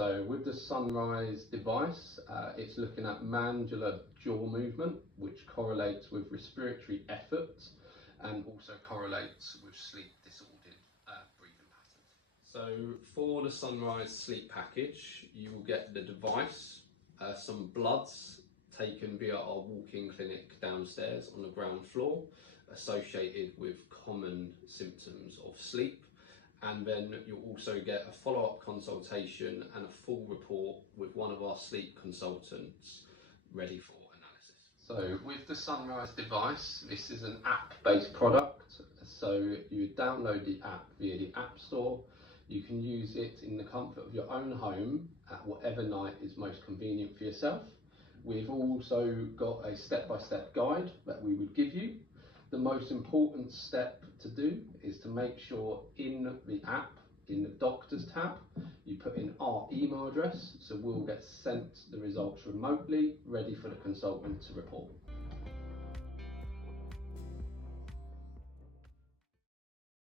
So with the Sunrise device, it's looking at mandibular jaw movement, which correlates with respiratory effort and also correlates with sleep disordered breathing patterns. So for the Sunrise sleep package, you will get the device, some bloods taken via our walk-in clinic downstairs on the ground floor, associated with common symptoms of sleep. And then you'll also get a follow-up consultation and a full report with one of our sleep consultants ready for analysis. So with the Sunrise device, this is an app-based product. So you download the app via the App Store. You can use it in the comfort of your own home at whatever night is most convenient for yourself. We've also got a step-by-step guide that we would give you. The most important step to do is to make sure in the app, in the doctors tab, you put in our email address, so we'll get sent the results remotely, ready for the consultant to report.